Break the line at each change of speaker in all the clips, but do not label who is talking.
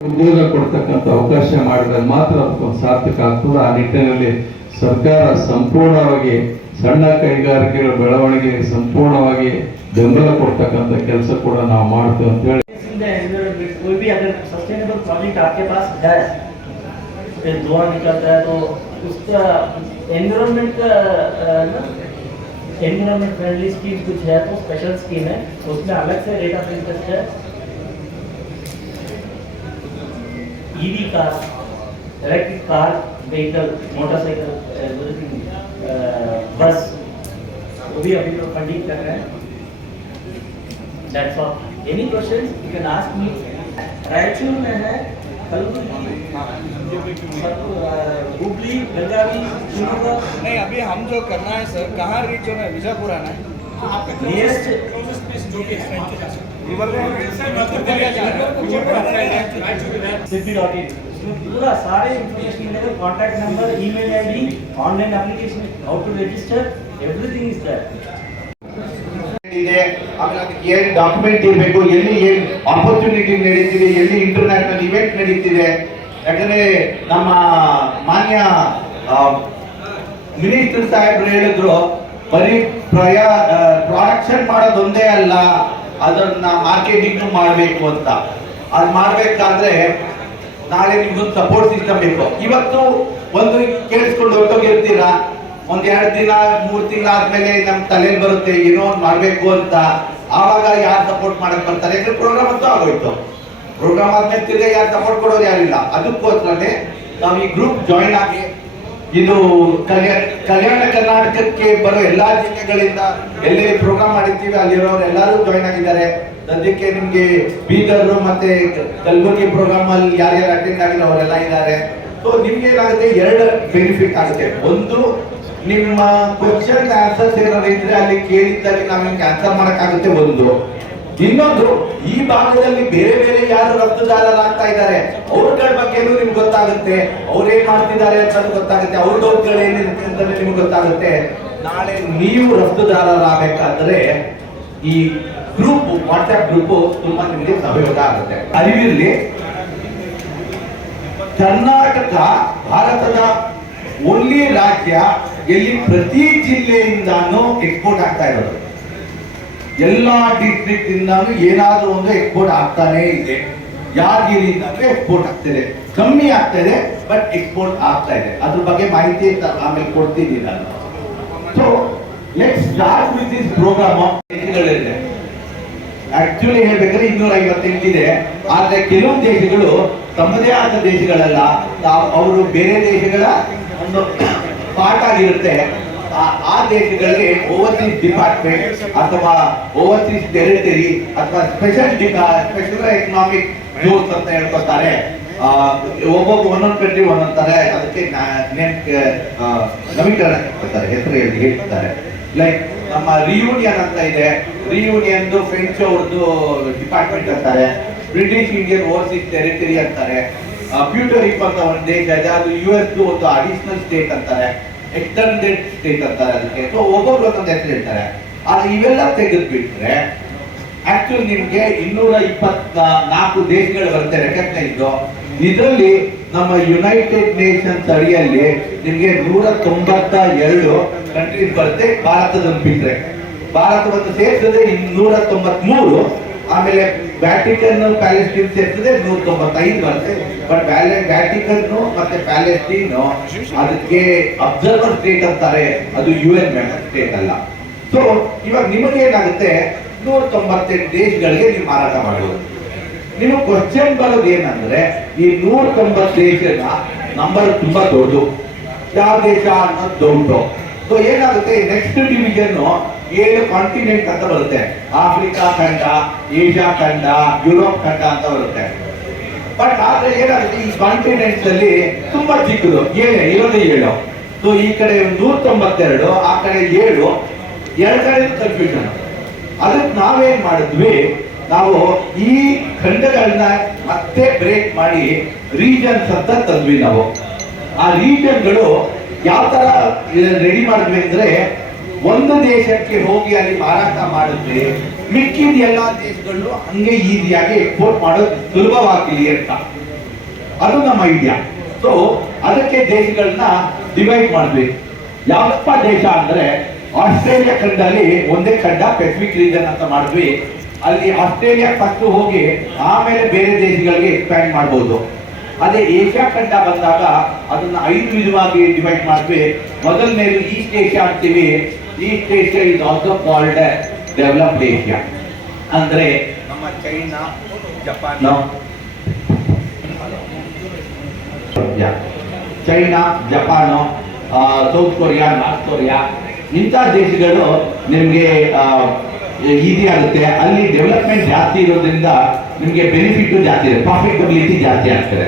ಉದ್ಯೋಗ ಕೊಡ್ತಕ್ಕಂಥ ಅವಕಾಶ ಮಾಡಿದ್ರೆ ಮಾತ್ರ ಅದಕ್ಕೊಂದು ಸಾರ್ಥಕ ಆಗ್ತದೆ ಆ ನಿಟ್ಟಿನಲ್ಲಿ ಸರ್ಕಾರ ಸಂಪೂರ್ಣವಾಗಿ ಸಣ್ಣ ಕೈಗಾರಿಕೆಗಳ ಬೆಳವಣಿಗೆಗೆ ಸಂಪೂರ್ಣವಾಗಿ ಬೆಂಬಲ ಕೊಡ್ತಕ್ಕಂಥ ಕೆಲಸ ಕೂಡ ನಾವು ಮಾಡ್ತೇವೆ ಅಂತ ಹೇಳಿ
in the environment कोई भी अगर सस्टेनेबल प्रोजेक्ट आपके पास है फिर धुआं निकलता है तो उसका एनवायरमेंट का एनवायरमेंट फ्रेंडली स्कीम कुछ है तो स्पेशल स्कीम है उसमें अलग से रेट ऑफ इंटरेस्ट है EV car electric car vehicle motorcycle bus वो भी अभी लोग फंडिंग कर रहे हैं। That's all. Any questions? You can ask me. Raichur में है uh, हुबली बेलगावी
नहीं अभी हम जो करना है सर कहाँ रीच होना है? बीजापुर आना है।
नियरेस्ट सिटी डॉट इन पूरा सारे इंफॉर्मेशन मिलेगा contact number email ID online application how to register everything is there
ಇದೆ ಆಮೇಲೆ ಅದಕ್ಕೆ ಏನ್ ಡಾಕ್ಯುಮೆಂಟ್ ಇರಬೇಕು ಎಲ್ಲಿ ಏನ್ ಆಪರ್ಚುನಿಟಿ ನಡೀತಿದೆ ಎಲ್ಲಿ ಇಂಟರ್ನ್ಯಾಷನಲ್ ಇವೆಂಟ್ ನಡೀತಿದೆ ಯಾಕಂದ್ರೆ ನಮ್ಮ ಮಾನ್ಯ ಮಿನಿಸ್ಟರ್ ಸಾಹೇಬ್ರು ಹೇಳಿದ್ರು ಬರೀ ಪ್ರಯ ಪ್ರೊಡಕ್ಷನ್ ಮಾಡೋದೊಂದೇ ಅಲ್ಲ ಅದನ್ನ ಮಾರ್ಕೆಟಿಂಗ್ ಮಾಡಬೇಕು ಅಂತ. ಅದು ಮಾಡ್ಬೇಕಾದ್ರೆ ನಾಳೆ ನಿಮ್ಗೊಂದು ಸಪೋರ್ಟ್ ಸಿಸ್ಟಮ್ ಬೇಕು. ಇವತ್ತು ಒಂದು ಕೇಳಿಸ್ಕೊಂಡು ಹೊರಟೋಗಿರ್ತೀರಾ? ಒಂದ್ ಎರಡು ದಿನ, ಮೂರ್ ತಿಂಗಳಾದ್ಮೇಲೆ ನಮ್ ತಲೆಯಲ್ಲಿ ಬರುತ್ತೆ, ಏನೋ ಒಂದ್ ಮಾಡ್ಬೇಕು ಅಂತ. ಆವಾಗ ಯಾರು ಸಪೋರ್ಟ್ ಮಾಡಕ್ ಬರ್ತಾರೆ? ಯಾಕಂದ್ರೆ ಪ್ರೋಗ್ರಾಮ್ ಅಂತೂ ಆಗೋಯ್ತು. ಪ್ರೋಗ್ರಾಮ್ ಆದ್ಮೇಲೆ ತಿರ್ಗಾ ಯಾರು ಸಪೋರ್ಟ್ ಕೊಡೋರು ಯಾರಿಲ್ಲ. ಅದಕ್ಕೋಸ್ಕರನೇ ನಾವು ಈ ಗ್ರೂಪ್ ಜಾಯಿನ್ ಆಗಿ ಇದು ಕಲ್ಯಾಣ ಕರ್ನಾಟಕಕ್ಕೆ ಬರೋ ಎಲ್ಲಾ ಜಿಲ್ಲೆಗಳಿಂದ ಎಲ್ಲಿ ಪ್ರೋಗ್ರಾಮ್ ಮಾಡಿರ್ತೀವಿ, ಅಲ್ಲಿರೋರು ಎಲ್ಲರೂ ಜಾಯಿನ್ ಆಗಿದ್ದಾರೆ. ಸದ್ಯಕ್ಕೆ ನಿಮ್ಗೆ ಬೀದರ್ ಮತ್ತೆ ಕಲಬುರಗಿ ಪ್ರೋಗ್ರಾಮ್ ಅಲ್ಲಿ ಯಾರ್ಯಾರು ಅಟೆಂಡ್ ಆಗಿಲ್ಲ, ಅವರೆಲ್ಲ ಇದ್ದಾರೆ. ಸೊ ನಿಮ್ಗೆ ಏನಾಗುತ್ತೆ ಎರಡು ಬೆನಿಫಿಟ್ ಆಗುತ್ತೆ. ಒಂದು, ನಿಮ್ಮ ಕ್ವಶನ್ ಆನ್ಸರ್ಸ್ ಏನಾದ್ರು ಇದ್ರೆ ಅಲ್ಲಿ ಕೇಳಿದ್ದಲ್ಲಿ ನಾವು ನಿಮ್ಗೆ ಆನ್ಸರ್ ಮಾಡಕ್ಕಾಗುತ್ತೆ ಒಂದು. ಇನ್ನೊಂದು, ಈ ಭಾಗದಲ್ಲಿ ಬೇರೆ ಬೇರೆ ಯಾರು ರಫ್ತುದಾರರಾಗ್ತಾ ಇದ್ದಾರೆ? ಅವ್ರಗಳ ಬಗ್ಗೆನೂ ನಿಮ್ಗೆ ಗೊತ್ತಾಗುತ್ತೆ. ಅವ್ರೇನ್ ಮಾಡ್ತಿದ್ದಾರೆ ಅಂತ ಗೊತ್ತಾಗುತ್ತೆ. ಅವ್ರ ಏನಿರುತ್ತೆ ಅಂತ ನಿಮ್ಗೆ ಗೊತ್ತಾಗುತ್ತೆ. ನಾಳೆ ನೀವು ರಫ್ತುದಾರರಾಗಬೇಕಾದ್ರೆ ಈ ಗ್ರೂಪ್ ವಾಟ್ಸ್ಆಪ್ ಗ್ರೂಪ್ ತುಂಬಾ ನಿಮಗೆ ಸಹಯೋಗ ಆಗುತ್ತೆ. ಅರಿವಿರಲಿ. ಕರ್ನಾಟಕ, ಭಾರತದ ಒಳ್ಳೆ ರಾಜ್ಯ, ಎಲ್ಲಿ ಪ್ರತಿ ಜಿಲ್ಲೆಯಿಂದಾನು ಎಕ್ಸ್ಪೋರ್ಟ್ ಆಗ್ತಾ ಇರೋದು. ಎಲ್ಲಾ ಡಿಸ್ಟ್ರಿಕ್ಟ್ ಇಂದಾನು ಏನಾದ್ರೂ ಒಂದು ಎಕ್ಸ್ಪೋರ್ಟ್ ಆಗ್ತಾನೆ ಇದೆ. ಯಾದಗಿರಿಯಿಂದ ಎಕ್ಸ್ಪೋರ್ಟ್ ಆಗ್ತಿದೆ ಕಮ್ಮಿ ಆಗ್ತಾ ಇದೆ ಬಟ್ ಎಕ್ಸ್ಪೋರ್ಟ್ ಆಗ್ತಾ ಇದೆ. ಅದ್ರ ಬಗ್ಗೆ ಮಾಹಿತಿ ಆಮೇಲೆ ಕೊಡ್ತೀನಿ ನಾನು. So let start with this program ದೇಶಗಳಿದೆ. Actually ಹೇಳ್ಬೇಕಾದ್ರೆ ಇನ್ನೂರ ಐವತ್ತೆಂಟಿದೆ ಆದ್ರೆ ಕೆಲವು ದೇಶಗಳು ತಮ್ಮದೇ ಆದ ದೇಶಗಳಲ್ಲ. ಅವರು ಬೇರೆ ದೇಶಗಳ ಒಂದು ಪಾಠ ಆಗಿರುತ್ತೆ. ಆ- ದೇಶದಲ್ಲಿ ಓವರ್ಸೀಸ್ ಡಿಪಾರ್ಟ್ಮೆಂಟ್ ಅಥವಾ ಓವರ್ಸೀಸ್ ಟೆರಿಟರಿ ಅಥವಾ ಸ್ಪೆಷಲ್ ಸ್ಪೆಷಲ್ ಎಕನಾಮಿಕ್ ಜೋನ್ಸ್ ಅಂತ ಹೇಳ್ಕೊತಾರೆ ಒಬ್ಬೊಬ್ಬ ಒಂದೊಂದು ಕಂಟ್ರಿ ಒಂದೊಂದು ತರ ಅದಕ್ಕೆ ನವೀಕರಣ ಕೊಡ್ತಾರೆ ಹೆಸರು ಹೇಳಿ ಹೇಳ್ತಾರೆ ಲೈಕ್ ನಮ್ಮ ರಿಯೂನಿಯನ್ ಅಂತ ಇದೆ. ರಿಯೂನಿಯನ್ ಫ್ರೆಂಚ್ ಅವ್ರದ್ದು ಡಿಪಾರ್ಟ್ಮೆಂಟ್ ಅಂತಾರೆ. ಬ್ರಿಟಿಷ್ ಇಂಡಿಯನ್ ಓವರ್ಸೀಸ್ ಟೆರಿಟರಿ ಅಂತಾರೆ. ಪ್ಯೂಟರಿಪ್ ಅಂತ ಒಂದು ದೇಶ ಇದೆ. ಅದು ಯು ಎಸ್ ಒಂದು ಅಡಿಷನಲ್ ಸ್ಟೇಟ್ ಅಂತಾರೆ. ಎಕ್ಸ್ಟೆಂಡೆಡ್ ಸ್ಟೇಟ್ ಅಂತಾರೆ ಅದಕ್ಕೆ. ಸೊ ಒಬ್ಬೊಬ್ರು ಒಂದೊಂದು ಹೆಸರು ಹೇಳ್ತಾರೆ. ಆದ್ರೆ ಇವೆಲ್ಲ ತೆಗೆದ್ಬಿಟ್ರೆ ಆಕ್ಚುಲಿ ನಿಮ್ಗೆ ಇನ್ನೂರ ಇಪ್ಪತ್ತ ನಾಲ್ಕು ದೇಶಗಳು ಬರುತ್ತೆ ರೆಕಗ್ನೈಸ್. ಇದರಲ್ಲಿ ನಮ್ಮ ಯುನೈಟೆಡ್ ನೇಷನ್ಸ್ ಅಡಿಯಲ್ಲಿ ನಿಮ್ಗೆ ನೂರ ತೊಂಬತ್ತ ಎರಡು ಕಂಟ್ರೀಸ್ ಬರುತ್ತೆ. ಭಾರತದ ಬಿಟ್ರೆ. ಭಾರತವನ್ನು ಸೇರಿಸಿದ್ರೆ ಇನ್ನೂರ ತೊಂಬತ್ ಮೂರು ಆಮೇಲೆ ವ್ಯಾಟಿಕನ್ ಪ್ಯಾಲೆಸ್ಟೀನ್ ಸೇರ್ತದೆ ನೂರ ತೊಂಬತ್ತೈದು ಬರುತ್ತೆ ಬಟ್ ವ್ಯಾಟಿಕನ್ ಮತ್ತೆ ಪ್ಯಾಲೆಸ್ಟೀನ್ ಅದಕ್ಕೆ ಅಬ್ಸರ್ವರ್ ಸ್ಟೇಟ್ ಅಂತಾರೆ. ಅದು ಯು ಎನ್ ಮೆಂಬರ್ ಸ್ಟೇಟ್ ಅಲ್ಲ. ಸೊ ಇವಾಗ ನಿಮಗೆ ಏನಾಗುತ್ತೆ? ನೂರ ತೊಂಬತ್ತೆಂಟು ದೇಶಗಳಿಗೆ ನೀವು ಮಾರಾಟ ಮಾಡಬಹುದು ನಿಮಗೆ ಕ್ವಶನ್ ಬರೋದು ಏನಂದ್ರೆ, ಈ ನೂರ ತೊಂಬತ್ತು ದೇಶದ ನಂಬರ್ ತುಂಬಾ ದೊಡ್ಡದು. ಯಾವ ದೇಶ ಅನ್ನೋದು ದೊಡ್ಡ ಸೊ ಏನಾಗುತ್ತೆ? ನೆಕ್ಸ್ಟ್ ಡಿವಿಷನ್ ಏಳು ಕಾಂಟಿನೆಂಟ್ ಅಂತ ಬರುತ್ತೆ. ಆಫ್ರಿಕಾ ಖಂಡ, ಏಷ್ಯಾ ಖಂಡ, ಯುರೋಪ್ ಖಂಡ ಅಂತ ಬರುತ್ತೆ. ಬಟ್ ಆದ್ರೆ ಏನಾಗುತ್ತೆ? ಈ ಕಾಂಟಿನೆಂಟ್ ಅಲ್ಲಿ ತುಂಬಾ ಚಿಕ್ಕದು. ಏಳು, ಇರೋದೇ ಏಳು. ಸೊ ಈ ಕಡೆ ನೂರ ತೊಂಬತ್ತೆರಡು ಆ ಕಡೆ ಏಳು. ಎರಡು ಕಡೆ ಕನ್ಫ್ಯೂಷನ್ ಅದಕ್ಕೆ ನಾವೇನ್ ಮಾಡಿದ್ವಿ? ನಾವು ಈ ಖಂಡಗಳನ್ನ ಮತ್ತೆ ಬ್ರೇಕ್ ಮಾಡಿ ರೀಜನ್ಸ್ ಅಂತ ತಂದ್ವಿ ನಾವು. ಆ ರೀಜನ್ಗಳು ಯಾವ ತರ ರೆಡಿ ಮಾಡಿದ್ವಿ ಅಂದ್ರೆ ಒಂದು ದೇಶಕ್ಕೆ ಹೋಗಿ ಅಲ್ಲಿ ಮಾರಾಟ ಮಾಡಿದ್ರೆ ಮಿಕ್ಕಿದ ಎಲ್ಲಾ ದೇಶಗಳು ಹಂಗೆ ಈಸಿಯಾಗಿ ಎಕ್ಸ್ಪೋರ್ಟ್ ಮಾಡೋದು ಸುಲಭವಾಗಲಿ ಅಂತ. ಅದು ನಮ್ಮ ಐಡಿಯಾ ಸೊ ಅದಕ್ಕೆ ದೇಶಗಳನ್ನ ಡಿವೈಡ್ ಮಾಡಬೇಕು. ಯಾವಪ್ಪ ದೇಶ ಅಂದ್ರೆ ಆಸ್ಟ್ರೇಲಿಯಾ ಖಂಡದಲ್ಲಿ ಒಂದೇ ಖಂಡ ಪೆಸಿಫಿಕ್ ರೀಜನ್ ಅಂತ ಮಾಡಿದ್ವಿ. ಅಲ್ಲಿ ಆಸ್ಟ್ರೇಲಿಯಾ ಫಸ್ಟ್ ಹೋಗಿ ಆಮೇಲೆ ಬೇರೆ ದೇಶಗಳಿಗೆ ಎಕ್ಸ್ಪ್ಯಾಂಡ್ ಮಾಡಬಹುದು ಅದೇ ಏಷ್ಯಾ ಖಂಡ ಬಂದಾಗ ಅದನ್ನ ಐದು ವಿಧವಾಗಿ ಡಿವೈಡ್ ಮಾಡಿದ್ವಿ. ಮೊದಲನೇದು ಈಸ್ಟ್ ಏಷ್ಯಾ ಅಂತೀವಿ. East Asia is also called developed Asia ಅಂದ್ರೆ ನಮ್ಮ China Japan. China Japan South Korea North Korea ಇಂಥ ದೇಶಗಳು ನಿಮಗೆ ಈಸಿ ಆಗುತ್ತೆ. ಅಲ್ಲಿ ಡೆವಲಪ್ಮೆಂಟ್ ಜಾಸ್ತಿ ಇರೋದ್ರಿಂದ ನಿಮಗೆ ಬೆನಿಫಿಟ್ ಜಾಸ್ತಿ ಇದೆ ಪ್ರಾಫಿಟಬಿಲಿಟಿ ಜಾಸ್ತಿ ಆಗ್ತದೆ.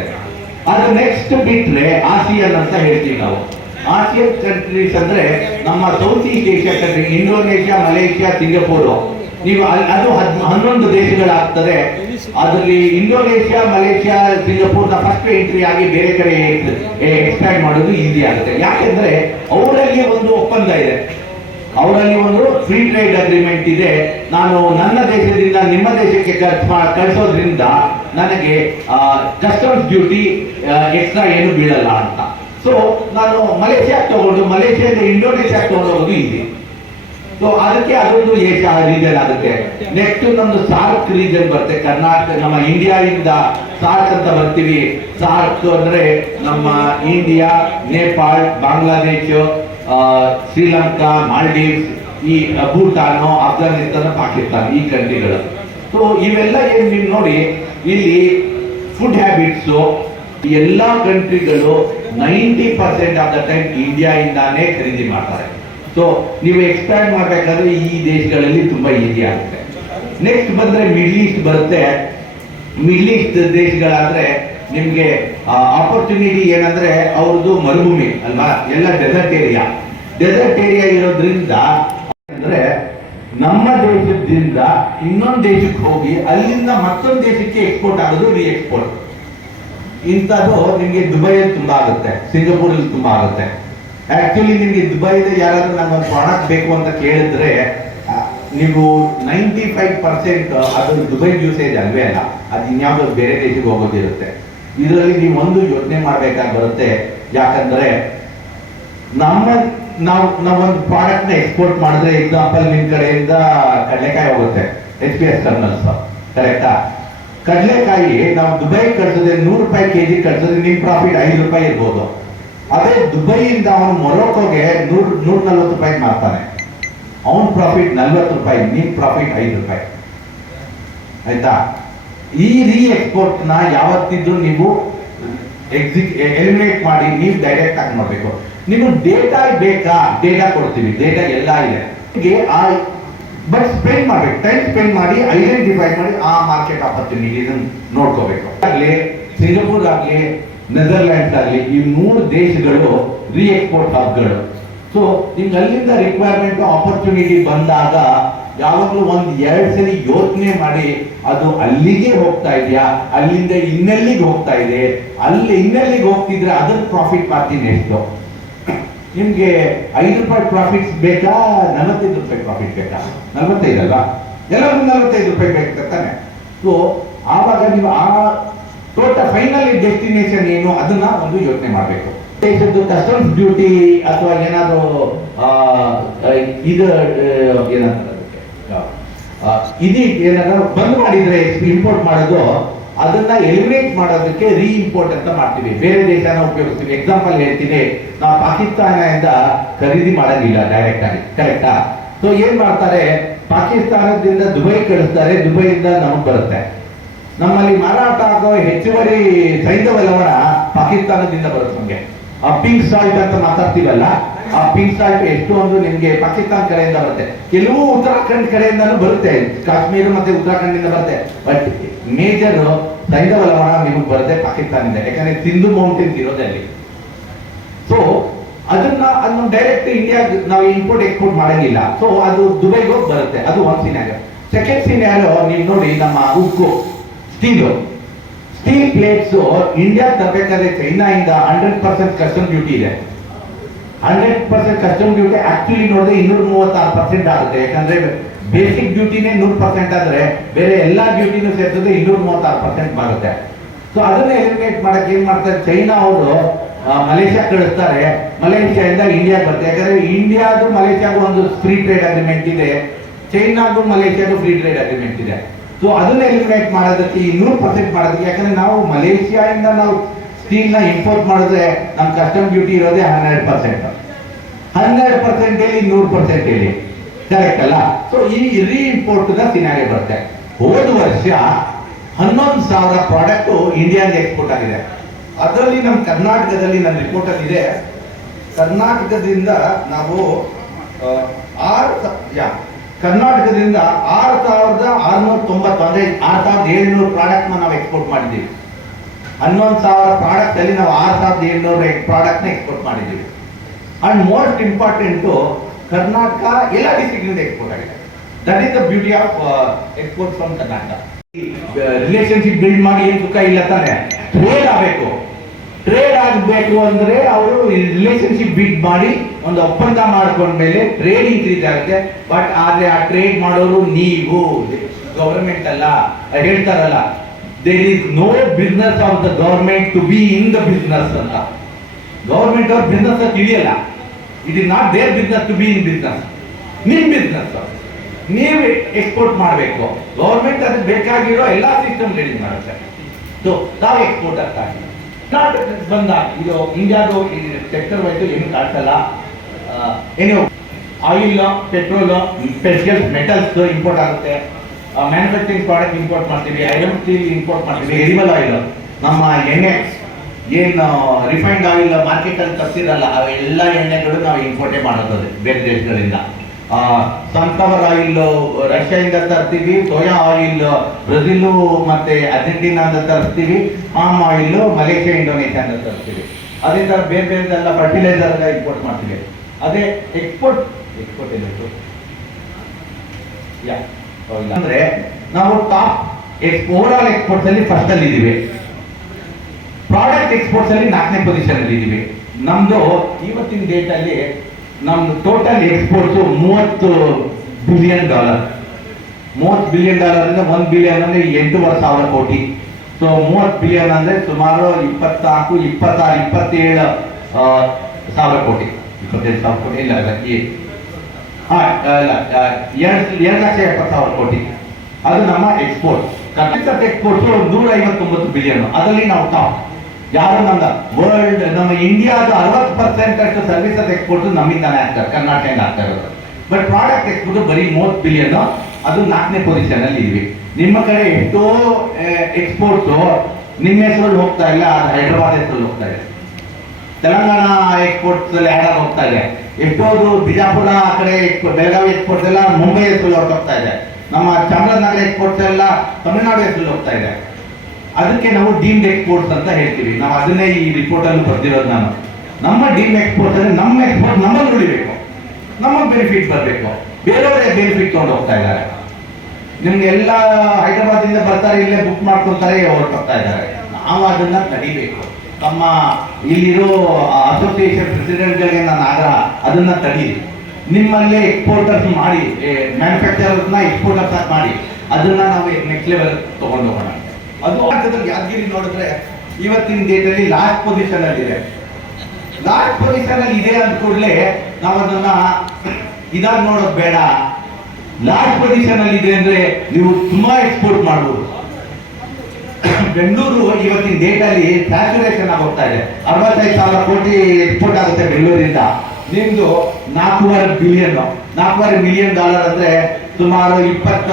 ಅದು ನೆಕ್ಸ್ಟ್ ಬಿಟ್ರೆ ಆಸಿಯನ್ ಅಂತ ಹೇಳ್ತೀವಿ ನಾವು. ಆಸಿಯನ್ ಕಂಟ್ರೀಸ್ ಅಂದ್ರೆ ನಮ್ಮ South East Asia country Indonesia, Malaysia, Singapore. ನೀವು ಅದು ಹನ್ನೊಂದು ದೇಶಗಳಾಗ್ತದೆ. ಅದರಲ್ಲಿ ಇಂಡೋನೇಷ್ಯಾ, ಮಲೇಷ್ಯಾ, ಸಿಂಗಪೂರ್ನ ಫಸ್ಟ್ ಎಂಟ್ರಿ ಆಗಿ ಬೇರೆ ಕಡೆ ಎಕ್ಸ್ಪ್ಯಾಂಡ್ ಮಾಡೋದು ಈಸಿ ಆಗುತ್ತೆ. ಯಾಕೆಂದ್ರೆ ಅವರಲ್ಲಿ ಒಂದು ಒಪ್ಪಂದ ಇದೆ. ಅವರಲ್ಲಿ ಒಂದು ಫ್ರೀ ಟ್ರೇಡ್ ಅಗ್ರಿಮೆಂಟ್ ಇದೆ. ನಾನು ನನ್ನ ದೇಶದಿಂದ ನಿಮ್ಮ ದೇಶಕ್ಕೆ ಕಳಿಸೋದ್ರಿಂದ ನನಗೆ ಕಸ್ಟಮ್ಸ್ ಡ್ಯೂಟಿ ಎಕ್ಸ್ಟ್ರಾ ಏನು ಬೀಳಲ್ಲ ಅಂತ. ಸೊ ನಾನು ಮಲೇಷ್ಯಾ ತಗೊಂಡು ಮಲೇಷ್ಯಾದ ಇಂಡೋನೇಷಿಯಾ ತಗೊಂಡು ಹೋಗಿ ಇದೆ ಸೊ ಅದಕ್ಕೆ ಅದೊಂದು ಏಷ್ಯಾ ರೀಜನ್ ಆಗುತ್ತೆ. ನೆಕ್ಸ್ಟ್ ನಮ್ದು ಸಾರ್ಕ್ ರೀಜನ್ ಬರುತ್ತೆ. ಕರ್ನಾಟಕ, ನಮ್ಮ ಇಂಡಿಯಾ ಇಂದ ಸಾರ್ಕ್ ಅಂತ ಬರ್ತೀವಿ. ಸಾರ್ಕ್ ಅಂದ್ರೆ ನಮ್ಮ ಇಂಡಿಯಾ, ನೇಪಾಳ್, ಬಾಂಗ್ಲಾದೇಶ್ ಶ್ರೀಲಂಕಾ, ಮಾಲ್ಡೀವ್ಸ್, ಈ ಭೂಟಾನ್ ಅಫ್ಘಾನಿಸ್ತಾನ ಪಾಕಿಸ್ತಾನ್ ಈ ಕಂಟ್ರಿಗಳು. ಸೊ ಇವೆಲ್ಲ ಏನ್ ನೀವು ನೋಡಿ, ಇಲ್ಲಿ ಫುಡ್ ಹ್ಯಾಬಿಟ್ಸು ಎಲ್ಲಾ ಕಂಟ್ರಿಗಳು ninety percent of the time India ಇಂದಾನೇ ಖರೀದಿ ಮಾಡ್ತಾರೆ. ಸೊ ನೀವು ಎಕ್ಸ್ಪ್ಯಾಂಡ್ ಮಾಡಬೇಕಾದ್ರೆ ಈ ದೇಶಗಳಲ್ಲಿ ತುಂಬಾ ಈಸಿ ಆಗುತ್ತೆ. ನೆಕ್ಸ್ಟ್ ಬಂದ್ರೆ ಮಿಡ್ಲ್ ಈಸ್ಟ್ ಬರುತ್ತೆ. ಮಿಡ್ಲ್ ಈಸ್ಟ್ ದೇಶಗಳಾದ್ರೆ ನಿಮಗೆ ಆಪರ್ಚುನಿಟಿ ಏನಂದ್ರೆ ಅವ್ರದ್ದು ಮರುಭೂಮಿ ಅಲ್ವಾ? ಎಲ್ಲ ಡೆಸರ್ಟ್ ಏರಿಯಾ ಡೆಸರ್ಟ್ ಏರಿಯಾ ಇರೋದ್ರಿಂದ ಅಂದರೆ ನಮ್ಮ ದೇಶದಿಂದ ಇನ್ನೊಂದು ದೇಶಕ್ಕೆ ಹೋಗಿ ಅಲ್ಲಿಂದ ಮತ್ತೊಂದು ದೇಶಕ್ಕೆ ಎಕ್ಸ್ಪೋರ್ಟ್ ಆಗೋದು ರೀ ಎಕ್ಸ್ಪೋರ್ಟ್ ಇಂಥದ್ದು ನಿಮಗೆ ದುಬೈಯಲ್ಲಿ ತುಂಬಾ ಆಗುತ್ತೆ ಸಿಂಗಪೂರಲ್ಲಿ ತುಂಬಾ ಆಗುತ್ತೆ. ಆಕ್ಚುಲಿ ನಿಮಗೆ ದುಬೈದ ಯಾರಾದ್ರೂ ಒಂದು ಪ್ರಾಡಕ್ಟ್ ಬೇಕು ಅಂತ ಕೇಳಿದ್ರೆ ನೀವು ನೈಂಟಿ ಫೈವ್ ಪರ್ಸೆಂಟ್ ಅದು ದುಬೈ ಯೂಸೇಜ್ ಅಲ್ವೇ ಅಲ್ಲ, ಅದು ಇನ್ಯಾವುದೋ ಬೇರೆ ದೇಶಕ್ಕೆ ಹೋಗೋದಿರುತ್ತೆ. ಇದರಲ್ಲಿ ನೀವು ಒಂದು ಯೋಚನೆ ಮಾಡ್ಬೇಕಾಗಿ ಬರುತ್ತೆ, ಯಾಕಂದ್ರೆ ನಮ್ಮ, ನಾವು, ನಾವೊಂದು ಪ್ರಾಡಕ್ಟ್ನ ಎಕ್ಸ್ಪೋರ್ಟ್ ಮಾಡಿದ್ರೆ ಎಕ್ಸಾಂಪಲ್ ನಿಮ್ ಕಡೆಯಿಂದ ಕಡಲೆಕಾಯಿ ಹೋಗುತ್ತೆ ಎಚ್ ಪಿ ಎಸ್ ಟರ್ನಲ್ಸ್ ಕರೆಕ್ಟಾ ಕಡಲೆಕಾಯಿ ನಾವು ದುಬೈ ಕಳ್ಸಿದ್ರೆ ನೂರು ರೂಪಾಯಿ ಕೆಜಿ ಕಳ್ಸಿದ್ರೆ ನಿಮ್ ಪ್ರಾಫಿಟ್ ಐದು ರೂಪಾಯಿ ಇರ್ಬೋದು. ಅದೇ ದುಬೈಯಿಂದ ಅವನು ಮೊರೊಕೋಗೆ ನೂರ್, ನೂರ ನಲ್ವತ್ತು ರೂಪಾಯಿ ಮಾರ್ತಾನೆ. ಅವನ್ ಪ್ರಾಫಿಟ್ ನಲ್ವತ್ತು ರೂಪಾಯಿ, ನಿಮ್ ಪ್ರಾಫಿಟ್ ಐದು ರೂಪಾಯಿ. ಆಯ್ತಾ? ಈ ರೀ ಎಕ್ಸ್ಪೋರ್ಟ್ನ ಯಾವತ್ತಿದ್ರು ನೀವು ಎಕ್ಸಿಕ್ ಎಲಿಮಿನೇಟ್ ಮಾಡಿ, ನೀವು ಡೈರೆಕ್ಟ್ ಆಗಿ ಮಾಡಬೇಕು. ನಿಮಗೆ ಡೇಟಾ ಬೇಕಾ? ಡೇಟಾ ಕೊಡ್ತೀವಿ. ಡೇಟಾ ಎಲ್ಲ ಇದೆ. ಆ ಬಟ್ ಸ್ಪೆಂಡ್ ಮಾಡ್ಬೇಕು ಟೈಮ್ ಸ್ಪೆಂಡ್ ಮಾಡಿ ಐಡೆಂಟಿಫೈ ಮಾಡಿ ಆ ಮಾರ್ಕೆಟ್ ಆಪರ್ಚುನಿಟಿ ನೋಡ್ಕೋಬೇಕು. ಆಗ್ಲಿ ಸಿಂಗಾಪುರ್ ಆಗ್ಲಿ ನೆದರ್ಲ್ಯಾಂಡ್ಸ್ ಆಗ್ಲಿ, ಈ ಮೂರು ದೇಶಗಳು ರೀ ಎಕ್ಸ್ಪೋರ್ಟ್ ಹಬ್ಗಳು ಸೊ ನಿಮ್ಗೆ ಅಲ್ಲಿಂದ ರಿಕ್ವೈರ್ಮೆಂಟ್ ಆಪರ್ಚುನಿಟಿ ಬಂದಾಗ ಯಾವಾಗಲೂ ಒಂದು ಎರಡು ಸರಿ ಯೋಚನೆ ಮಾಡಿ, ಅದು ಅಲ್ಲಿಗೆ ಹೋಗ್ತಾ ಇದೆಯಾ, ಅಲ್ಲಿಂದ ಇನ್ನೆಲ್ಲಿಗೆ ಹೋಗ್ತಾ ಇದೆ, ಅಲ್ಲಿ ಇನ್ನೆಲ್ಲಿಗೆ ಹೋಗ್ತಿದ್ರೆ ಅದ್ರ ಪ್ರಾಫಿಟ್ ಮಾಡ್ತೀನಿ ಎಷ್ಟು? ನಿಮ್ಗೆ ಐದು ರೂಪಾಯಿ ಪ್ರಾಫಿಟ್ಸ್ ಬೇಕಾ, ನಲವತ್ತೈದು ರೂಪಾಯಿ ಪ್ರಾಫಿಟ್ ಬೇಕಾ? ನಲವತ್ತೈದು ಅಲ್ವಾ? ಎಲ್ಲರಿಗೂ ನಲವತ್ತೈದು ರೂಪಾಯಿ ಬೇಕು ತಾನೆ. ಸೊ ಆವಾಗ ನೀವು ಆ ಟೋಟಲ್ ಫೈನಲ್ ಡೆಸ್ಟಿನೇಷನ್ ಏನು, ಅದನ್ನ ಒಂದು ಯೋಚನೆ ಮಾಡಬೇಕು. ದೇಶದ್ದು ಕಸ್ಟಮ್ಸ್ ಡ್ಯೂಟಿ ಅಥವಾ ಏನಾದರೂ ಇದು ಏನಂತಾರೆ ಇದೀಗ ಏನಾದ್ರು ಬಂದ್ ಮಾಡಿದ್ರೆ ಇಂಪೋರ್ಟ್ ಮಾಡೋದು ಅದನ್ನ ಎಲಿಮಿನೇಟ್ ಮಾಡೋದಕ್ಕೆ ರೀ ಇಂಪೋರ್ಟ್ ಅಂತ ಮಾಡ್ತೀವಿ. ಬೇರೆ ದೇಶನ ಉಪಯೋಗಿಸ್ತೀವಿ. ಎಕ್ಸಾಂಪಲ್ ಹೇಳ್ತೀನಿ. ನಾವು ಪಾಕಿಸ್ತಾನದಿಂದ ಖರೀದಿ ಮಾಡೋದಿಲ್ಲ ಡೈರೆಕ್ಟ್ ಆಗಿ. ಕರೆಕ್ಟಾ ಸೊ ಏನ್ ಮಾಡ್ತಾರೆ? ಪಾಕಿಸ್ತಾನದಿಂದ ದುಬೈ ಕಳಿಸ್ತಾರೆ. ದುಬೈಯಿಂದ ನಮಗ್ ಬರುತ್ತೆ. ನಮ್ಮಲ್ಲಿ ಮಾರಾಟ ಆಗೋ ಹೆಚ್ಚುವರಿ ಸೈಂಧವ ಲವಣ ಪಾಕಿಸ್ತಾನದಿಂದ ಬರುತ್ತೆ ನಮಗೆ. ಆ ಪಿಂಕ್ ಸಾಲ್ಟ್ ಅಂತ ಮಾತಾಡ್ತೀವಲ್ಲ, ಆ ಪಿಂಕ್ ಸಾಲ್ಟ್ ಎಷ್ಟು ಅಂದ್ರೆ ನಿಮ್ಗೆ ಪಾಕಿಸ್ತಾನ ಕಡೆಯಿಂದ ಬರುತ್ತೆ. ಕೆಲವು ಉತ್ತರಾಖಂಡ್ ಕಡೆಯಿಂದಾನು ಬರುತ್ತೆ. ಕಾಶ್ಮೀರ ಮತ್ತೆ ಉತ್ತರಾಖಂಡಿಂದ ಬರುತ್ತೆ. ಬಟ್ ಮೇಜರ್ ಸೈಂಧವ ಲವಣ ನಿಮಗೆ ಬರುತ್ತೆ ಪಾಕಿಸ್ತಾನದಿಂದ ಯಾಕಂದ್ರೆ ಸಿಂಧು ಮೌಂಟೇನ್ಸ್ ಇರೋದೇ ಅಲ್ಲಿ ಸೊ ಅದನ್ನ ಅದನ್ನ ಡೈರೆಕ್ಟ್ ಇಂಡಿಯಾ ನಾವು ಇಂಪೋರ್ಟ್ ಎಕ್ಸ್ಪೋರ್ಟ್ ಮಾಡಂಗಿಲ್ಲ. ಸೊ ಅದು ದುಬೈಗೆ ಹೋಗಿ ಬರುತ್ತೆ. ಅದು ಒಂದ್ ಸೀನ್ ಸೆಕೆಂಡ್ ಸೀನ್ ಯಾರು? ನೀವು ನೋಡಿ ನಮ್ಮ ಉಕ್ಕು ಸ್ಟೀಲ್ ಸ್ಟೀಲ್ ಪ್ಲೇಟ್ಸ್ ಇಂಡಿಯಾ ತರಬೇಕಾದ್ರೆ ಚೈನಾಯಿಂದ ಹಂಡ್ರೆಡ್ ಪರ್ಸೆಂಟ್ ಕಸ್ಟಮ್ ಡ್ಯೂಟಿ ಇದೆ. Hundred percent custom duty actually ನೋಡಿದ್ರೆ ಇನ್ನೂರ ಮೂವತ್ತಾರು ಪರ್ಸೆಂಟ್ ಆಗುತ್ತೆ. ಯಾಕಂದ್ರೆ ಬೇಸಿಕ್ ಡ್ಯೂಟಿನೇ ನೂರು ಪರ್ಸೆಂಟ್ ಆದ್ರೆ ಬೇರೆ ಎಲ್ಲಾ ಡ್ಯೂಟಿನೂ ಸೇರ್ತದೆ ಇನ್ನೂರ ಮೂವತ್ತಾರು ಪರ್ಸೆಂಟ್ ಬರುತ್ತೆ ಸೊ ಅದನ್ನ ಎಲಿಮಿನೇಟ್ ಮಾಡಕ್ಕೆ ಏನ್ ಮಾಡ್ತಾರೆ? ಚೈನಾ ಅವರು ಮಲೇಷ್ಯಾ ಕಳಿಸ್ತಾರೆ. ಮಲೇಷ್ಯಾದಿಂದ ಇಂಡಿಯಾ ಬರುತ್ತೆ. ಯಾಕಂದ್ರೆ ಇಂಡಿಯಾದು ಮಲೇಷ್ಯಾಗೂ ಒಂದು ಫ್ರೀ ಟ್ರೇಡ್ ಅಗ್ರಿಮೆಂಟ್ ಇದೆ. ಚೈನಾಗೂ ಮಲೇಷ್ಯಾಗೂ ಫ್ರೀ ಟ್ರೇಡ್ ಅಗ್ರಿಮೆಂಟ್ ಇದೆ. ಸೊ ಅದನ್ನ ಎಲಿಮಿನೇಟ್ ಮಾಡೋದಕ್ಕೆ ಇನ್ನೂರು ನೂರು ಪರ್ಸೆಂಟ್ ಮಾಡೋದಕ್ಕೆ, ಯಾಕಂದ್ರೆ ನಾವು ಮಲೇಷ್ಯಾದಿಂದ ನಾವು ಸ್ಟೀಲ್ನ ಇಂಪೋರ್ಟ್ ಮಾಡಿದ್ರೆ ನಮ್ಮ ಕಸ್ಟಮ್ ಡ್ಯೂಟಿ ಇರೋದೇ ಹನ್ನೆರಡು ಪರ್ಸೆಂಟ್ ಹನ್ನೆರಡು ಪರ್ಸೆಂಟ್ ಇಲ್ಲಿ ನೂರು ಪರ್ಸೆಂಟ್ ಇಲ್ಲಿ. ಕರೆಕ್ಟ್ ಅಲ್ಲ? ಸೊ ಈ ರೀ ಇಂಪೋರ್ಟ್ ಸಿನಾರಿ ಬರುತ್ತೆ. ಹೋದ ವರ್ಷ ಹನ್ನೊಂದು ಸಾವಿರ ಪ್ರಾಡಕ್ಟ್ ಇಂಡಿಯಾಗೆ ಎಕ್ಸ್ಪೋರ್ಟ್ ಆಗಿದೆ. ಅದರಲ್ಲಿ ನಮ್ಮ ಕರ್ನಾಟಕದಲ್ಲಿ ನನ್ನ ರಿಪೋರ್ಟ್ ಅಲ್ಲಿ ಇದೆ. ಕರ್ನಾಟಕದಿಂದ ನಾವು ಆರು ಯಾ ಕರ್ನಾಟಕದಿಂದ ಆರು ಸಾವಿರದ ಆರುನೂರ ತೊಂಬತ್ತು, ಅಂದ್ರೆ ಆರು ಸಾವಿರದ ಏಳ್ನೂರು ಪ್ರಾಡಕ್ಟ್ ನಾವು ಎಕ್ಸ್ಪೋರ್ಟ್ ಮಾಡಿದ್ದೀವಿ. ಹನ್ನೊಂದು ಸಾವಿರ ಪ್ರಾಡಕ್ಟ್ ಅಲ್ಲಿ ನಾವು ಆರು ಸಾವಿರದ ಏಳ್ನೂರ ಪ್ರಾಡಕ್ಟ್ನ ಎಕ್ಸ್ಪೋರ್ಟ್ ಮಾಡಿದ್ದೀವಿ. ಅಂಡ್ ಮೋಸ್ಟ್ ಇಂಪಾರ್ಟೆಂಟು ಕರ್ನಾಟಕ ಎಲ್ಲ ಡಿಸ್ಟ್ರಿಕ್ಟ್ ಎಕ್ಸ್ಪೋರ್ಟ್ ಆಗಿದೆ. That is the beauty of export from Karnataka. Relationship build ಮಾಡಿ ಏನು ಸುಖ ಇಲ್ಲ ತಾನೆ? ಟ್ರೇಡ್ ಆಗಬೇಕು. ಟ್ರೇಡ್ ಆಗಬೇಕು ಅಂದ್ರೆ ಅವರು ರಿಲೇಶನ್ಶಿಪ್ ಬಿಟ್ ಮಾಡಿ ಒಂದು ಒಪ್ಪಂದ ಮಾಡ್ಕೊಂಡ್ಮೇಲೆ ಟ್ರೇಡ್ ಇನ್ಕ್ರೀಸ್ ಆಗುತ್ತೆ. ಬಟ್ ಆದ್ರೆ ಆ ಟ್ರೇಡ್ ಮಾಡೋರು ನೀವು. ಗವರ್ಮೆಂಟ್ ಅಲ್ಲ. ಹೇಳ್ತಾರಲ್ಲ there is no business of the government to be in the business ಅಂತ. ಗವರ್ಮೆಂಟ್ ಅವ್ರ business ತಿಳಿಯಲ್ಲ. It is not their business to be in business ನಿಮ್ ಬಿಸ್ನೆಸ್ ನೀವು ಎಕ್ಸ್ಪೋರ್ಟ್ ಮಾಡಬೇಕು. ಗವರ್ಮೆಂಟ್ ಅದಕ್ಕೆ ಬೇಕಾಗಿರೋ ಎಲ್ಲ ಸಿಸ್ಟಮ್ ರೆಡಿ ಮಾಡುತ್ತೆ. ಸೊ ನಾವು ಎಕ್ಸ್ಪೋರ್ಟ್ ಆಗ್ತಾ ಕರ್ನಾಟಕಕ್ಕೆ ಇದು ಇಂಡಿಯಾದು ಸೆಕ್ಟರ್ ವೈಸು ಏನು ಕಾಣಿಸಲ್ಲ. ಏನು oil petrol special metals import ಆಗುತ್ತೆ. ಮ್ಯಾನುಫ್ಯಾಕ್ಚರಿಂಗ್ ಪ್ರಾಡಕ್ಟ್ ಇಂಪೋರ್ಟ್ ಮಾಡ್ತೀವಿ ಐರನ್ ಸ್ಟೀಲ್ ಇಂಪೋರ್ಟ್ ಮಾಡ್ತೀವಿ ಎನಿಮಲ್ ಆಯಿಲ್ ನಮ್ಮ ಎಣ್ಣೆ, ಏನು ರಿಫೈನ್ಡ್ ಆಯಿಲ್ ಮಾರ್ಕೆಟ್ ಅಲ್ಲಿ ತರ್ತಿರಲ್ಲ ಅವೆಲ್ಲ ಎಣ್ಣೆಗಳು ನಾವು ಇಂಪೋರ್ಟೇ ಮಾಡೋದು ಬೇರೆ ದೇಶಗಳಿಂದ. ಸನ್ಫ್ಲವರ್ ಆಯಿಲ್ ರಷ್ಯಾದಿಂದ ತರ್ತೀವಿ, ಸೋಯಾ ಆಯಿಲ್, ಬ್ರೆಜಿಲ್ ಮತ್ತೆ ಅರ್ಜೆಂಟೀನಾದ ತರ್ತೀವಿ, ಪಾಮ್ ಆಯಿಲ್, ಮಲೇಷ್ಯಾ ಇಂಡೋನೇಷ್ಯಾದ ತರ್ತೀವಿ. ಅದೇ ತರ ಬೇರೆ ಬೇರೆದೆಲ್ಲ ಫರ್ಟಿಲೈಸರ್ ಎಲ್ಲ ಎಕ್ಸ್ಪೋರ್ಟ್ ಮಾಡ್ತೀವಿ. ಅದೇ ಎಕ್ಸ್ಪೋರ್ಟ್ ಎಕ್ಸ್ಪೋರ್ಟ್ ಯಾ ಅಂದ್ರೆ ನಾವು ಟಾಪ್ ಓವರ್ ಆಲ್ ಎಕ್ಸ್ಪೋರ್ಟ್ಸ್ ಅಲ್ಲಿ ಫಸ್ಟ್ ಅಲ್ಲಿ ಇದೀವಿ. ಪ್ರಾಡಕ್ಟ್ ಎಕ್ಸ್ಪೋರ್ಟ್ಸ್ ಅಲ್ಲಿ ನಾಲ್ಕನೇ ಪೊಸಿಷನ್ ಅಲ್ಲಿ ಇದೀವಿ. ನಮ್ದು ಇವತ್ತಿನ ಡೇಟ್ ಅಲ್ಲಿ ನಮ್ದು ಟೋಟಲ್ ಎಕ್ಸ್ಪೋರ್ಟ್ಸ್ ಮೂವತ್ತು ಬಿಲಿಯನ್ ಡಾಲರ್ ಮೂವತ್ತು ಬಿಲಿಯನ್ ಡಾಲರ್ ಅಂದ್ರೆ ಒಂದು ಬಿಲಿಯನ್ ಅಂದ್ರೆ ಎಂಟೂವರೆ ಸಾವಿರ ಕೋಟಿ. ಸೊ ಮೂವತ್ತು ಬಿಲಿಯನ್ ಅಂದ್ರೆ ಸುಮಾರು ಇಪ್ಪತ್ನಾಲ್ಕು, ಇಪ್ಪತ್ತಾರು, ಇಪ್ಪತ್ತೇಳು ಸಾವಿರ ಕೋಟಿ. ಇಪ್ಪತ್ತೇಳು ಸಾವಿರ ಕೋಟಿ ಇಲ್ಲ ಎರಡು ಎರಡು ಲಕ್ಷ ಎಪ್ಪತ್ತು ಸಾವಿರ ಕೋಟಿ. ಅದು ನಮ್ಮ ಎಕ್ಸ್ಪೋರ್ಟ್ ಕರ್ನಾಟಕ ಎಕ್ಸ್ಪೋರ್ಟ್ಸ್ ನೂರ ಐವತ್ತೊಂಬತ್ತು ಬಿಲಿಯನ್ ಅದರಲ್ಲಿ ನಾವು ಟಾಪ್ ಯಾರು ನಮ್ಮ ವರ್ಲ್ಡ್ ನಮ್ಮ ಇಂಡಿಯಾದ ಅರವತ್ತು ಪರ್ಸೆಂಟ್ ಅಷ್ಟು ಸರ್ವಿಸ್ ಎಕ್ಸ್ಪೋರ್ಟ್ ನಮ್ಮಿಂದಾನೆ ಆಗ್ತಾರೆ, ಕರ್ನಾಟಕದಿಂದ ಆಗ್ತಾ ಇರೋದು. ಬಟ್ ಪ್ರಾಡಕ್ಟ್ ಎಕ್ಸ್ಪೋರ್ಟ್ ಬರೀ ಮೂವತ್ತು ಬಿಲಿಯನ್ ಅದು ನಾಲ್ಕನೇ ಪೊಸಿಷನ್ ಅಲ್ಲಿ ಇದ್ವಿ. ನಿಮ್ಮ ಕಡೆ ಎಷ್ಟೋ ಎಕ್ಸ್ಪೋರ್ಟ್ಸ್ ನಿಮ್ಮ ಹೆಸರಲ್ಲಿ ಹೋಗ್ತಾ ಇಲ್ಲ ಅದು ಹೈದರಾಬಾದ್ ಹೆಸರಲ್ಲಿ ಹೋಗ್ತಾ ಇದೆ. ತೆಲಂಗಾಣ ಎಕ್ಸ್ಪೋರ್ಟ್ಸ್ ಆರ್ಡರ್ ಹೋಗ್ತಾ ಇದೆ. ಎಷ್ಟೋದು ಬಿಜಾಪುರ ಆ ಕಡೆ ಬೆಳಗಾವಿ ಎಕ್ಸ್ಪೋರ್ಟ್ಸ್ ಎಲ್ಲ, ಮುಂಬೈ ಹೆಸರಲ್ಲಿ ಹೊರಟೋಗ್ತಾ ಇದೆ. ನಮ್ಮ ಚಾಮರಾಜನಗರ ಎಕ್ಸ್ಪೋರ್ಟ್ಸ್ ಎಲ್ಲ ತಮಿಳುನಾಡು ಹೆಸರಲ್ಲಿ ಹೋಗ್ತಾ ಇದೆ. ಅದಕ್ಕೆ ನಾವು ಡೀಮ್ಡ್ ಎಕ್ಸ್ಪೋರ್ಟ್ಸ್ ಅಂತ ಹೇಳ್ತೀವಿ. ನಾವು ಅದನ್ನೇ ಈ ರಿಪೋರ್ಟ್ ಅಲ್ಲಿ ಬರ್ದಿರೋದು ನಾನು. ನಮ್ಮ ಡೀಮ್ ಎಕ್ಸ್ಪೋರ್ಟ್ ಅಂದ್ರೆ ನಮ್ಮ ಎಕ್ಸ್ಪೋರ್ಟ್ ನಮ್ಮಲ್ಲಿ ದುಡಿಬೇಕು ನಮಗೆ ಬೆನಿಫಿಟ್ ಬರಬೇಕು. ಬೇರೆಯವರೇ ಬೆನಿಫಿಟ್ ತಗೊಂಡು ಹೋಗ್ತಾ ಇದ್ದಾರೆ. ನಿಮ್ಗೆ ಎಲ್ಲ ಹೈದರಾಬಾದ್ ಇಂದ ಬರ್ತಾರೆ, ಇಲ್ಲೇ ಬುಕ್ ಮಾಡ್ಕೊಳ್ತಾರೆ ಅವ್ರು ಹೊರಟೋಗ್ತಾ ಇದ್ದಾರೆ. ನಾವು ಅದನ್ನ ತಡಿಬೇಕು. ತಮ್ಮ ಇಲ್ಲಿರೋ ಅಸೋಸಿಯೇಷನ್ ಪ್ರೆಸಿಡೆಂಟ್ಗಳಿಗೆ ನಾನು ಆಗ್ರಹ. ಅದನ್ನ ತಡೀರಿ ನಿಮ್ಮಲ್ಲೇ ಎಕ್ಸ್ಪೋರ್ಟರ್ಸ್ ಮಾಡಿ ಮ್ಯಾನುಫ್ಯಾಕ್ಚರರ್ಸ್ನ ಎಕ್ಸ್ಪೋರ್ಟರ್ಸ್ ಮಾಡಿ. ಅದನ್ನ ನಾವು ನೆಕ್ಸ್ಟ್ ಲೆವೆಲ್ ತಗೊಂಡು ಹೋಗೋಣ. ಅದು ಯಾದಗಿರಿ ನೋಡಿದ್ರೆ ಇವತ್ತಿನ ಡೇಟಲ್ಲಿ ಲಾಸ್ಟ್ ಪೊಸಿಷನ್ ಅಲ್ಲಿ ಇದೆ. ಲಾಸ್ಟ್ ಪೊಸಿಷನ್ ಅಲ್ಲಿ ಇದೆ ಅಂದ ಕೂಡಲೇ ನಾವು ಅದನ್ನ ಇದಾಗಿ ನೋಡೋದು ಬೇಡ. ಲಾಸ್ಟ್ ಪೊಸಿಷನ್ ಅಲ್ಲಿ ಇದೆ ಅಂದ್ರೆ ನೀವು ತುಂಬಾ ಎಕ್ಸ್ಪೋರ್ಟ್ ಮಾಡಬಹುದು ಬೆಂಗಳೂರು ಇವತ್ತಿನ ಡೇಟ್ ಅಲ್ಲಿ ಸ್ಯಾಚುರೇಷನ್ ಆಗೋಗ್ತಾ ಇದೆ. ಅರವತ್ತೈದು ಸಾವಿರ ಕೋಟಿ ಎಕ್ಸ್ಪೋರ್ಟ್ ಆಗುತ್ತೆ ಬೆಂಗಳೂರಿಂದ. ನಿಮ್ದು ನಾಲ್ಕೂವರೆ ಬಿಲಿಯನ್ ನಾಲ್ಕೂವರೆ ಮಿಲಿಯನ್ ಡಾಲರ್ ಅಂದ್ರೆ ಸುಮಾರು ಇಪ್ಪತ್ತ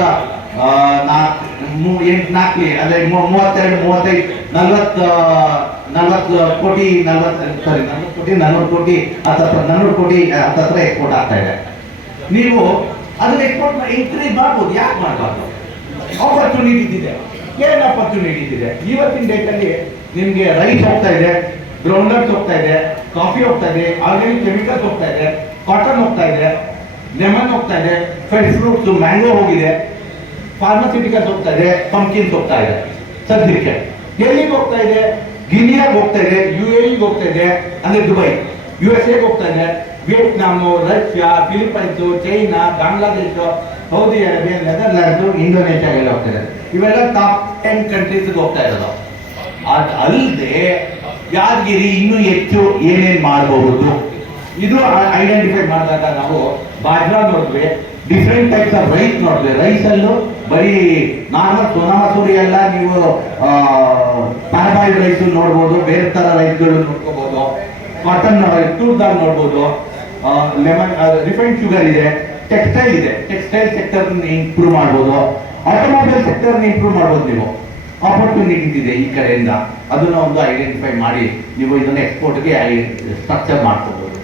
ಎಂಟು ನಾಲ್ಕು ಅದೇ ಮೂವತ್ತೆರಡು, ಮೂವತ್ತೈದು, ನಲ್ವತ್ತು ನಲ್ವತ್ತು ಕೋಟಿ, ನಲ್ವತ್ತು ಸಾರಿ ನಲ್ವತ್ತು ಕೋಟಿ ನಲ್ವತ್ತು ಕೋಟಿ, ಹತ್ತತ್ರ, ನಲ್ವತ್ತು ಕೋಟಿ, ಹತ್ತತ್ರ ಎಕ್ಸ್ಪೋರ್ಟ್ ಆಗ್ತಾ ಇದೆ. ನೀವು ಅದನ್ನ ಎಕ್ಸ್ಪೋರ್ಟ್ ಇನ್ಕ್ರೀಸ್ ಮಾಡ್ಬೋದು, ಯಾಕೆ ಮಾಡಬಾರ್ದು? ಆಪರ್ಚುನಿಟಿ ಇದೆ. ಏನು ಆಪರ್ಚುನಿಟಿ ಇದೆ? ಇವತ್ತಿನ ಡೇಟಲ್ಲಿ ನಿಮಗೆ ರೈಸ್ ಹೋಗ್ತಾ ಇದೆ ಗ್ರೌಂಡ್ನಟ್ಸ್ ಹೋಗ್ತಾ ಇದೆ ಕಾಫಿ ಹೋಗ್ತಾ ಇದೆ ಆರ್ಗ್ಯಾನಿಕ್ ಕೆಮಿಕಲ್ಸ್ ಹೋಗ್ತಾ ಇದೆ ಕಾಟನ್ ಹೋಗ್ತಾ ಇದೆ ಲೆಮನ್ ಹೋಗ್ತಾ ಇದೆ ಫ್ರೆಶ್ ಫ್ರೂಟ್ಸ್ ಮ್ಯಾಂಗೋ ಹೋಗಿದೆ. ಫಾರ್ಮಸ್ಯೂಟಿಕಲ್ಸ್ ಹೋಗ್ತಾ ಇದೆ ಪಂಪ್ಕಿನ್ಸ್ ಹೋಗ್ತಾ ಇದೆ ಸದ್ಯಕ್ಕೆ ಎಲ್ಲಿಗೆ ಹೋಗ್ತಾ ಇದೆ? ಗಿನಿಯಾಗ್ ಹೋಗ್ತಾ ಇದೆ ಯು ಎ ಹೋಗ್ತಾ ಇದೆ, ಅಂದ್ರೆ ದುಬೈ. ಯು ಎಸ್ ಎಗೆ ಹೋಗ್ತಾ ಇದೆ, Vietnam, Russia Philippines China, Bangladesh, Saudi Arabia, Netherlands, Indonesia ಎಲ್ಲ ಹೋಗ್ತಾ ಇದೆ. ಇವೆಲ್ಲ ಟಾಪ್ ಟೆನ್ ಕಂಟ್ರೀಸ್ ಹೋಗ್ತಾ ಇರೋದು. ಅದು ಅಲ್ಲದೆ ಯಾದಗಿರಿ ಇನ್ನೂ ಹೆಚ್ಚು ಏನೇನ್ ಮಾಡಬಹುದು? ಇದು ಐಡೆಂಟಿಫೈ ಮಾಡಿದಾಗ ನಾವು ಬಾಜ್ರಾ ನೋಡಿದ್ವಿ. ಡಿಫ್ರೆಂಟ್ ಟೈಪ್ಸ್ ಆಫ್ ರೈಸ್ ನೋಡಿದೆ ರೈಸಲ್ಲೂ ಬರೀ ನಾರ್ಮಲ್ ಸೋನಾ ಮಸೂರಿ ಎಲ್ಲ ನೀವು ಪ್ಯಾರಬಾಯ್ಡ್ ರೈಸ್ ನೋಡ್ಬೋದು, ಬೇರೆ ತರ ರೈಸ್ಗಳು ನೋಡ್ಕೋಬಹುದು ಕಾಟನ್ ಟೂರ್ ದಾಲ್ ನೋಡ್ಬೋದು. ಲೆಮನ್ ರಿಫೈನ್ಡ್ ಶುಗರ್ ಇದೆ. ಟೆಕ್ಸ್ಟೈಲ್ ಇದೆ. ಟೆಕ್ಸ್ಟೈಲ್ ಸೆಕ್ಟರ್ ಇಂಪ್ರೂವ್ ಮಾಡ್ಬೋದು. ಆಟೋಮೊಬೈಲ್ ಸೆಕ್ಟರ್ ಇಂಪ್ರೂವ್ ಮಾಡ್ಬೋದು ನೀವು. ಆಪರ್ಚುನಿಟೀಸ್ ಇದೆ ಈ ಕಡೆಯಿಂದ. ಅದನ್ನ ಒಂದು ಐಡೆಂಟಿಫೈ ಮಾಡಿ. ನೀವು ಇದನ್ನ ಎಕ್ಸ್ಪೋರ್ಟ್ಗೆ ಸ್ಟ್ರಕ್ಚರ್ ಮಾಡ್ಕೋಬಹುದು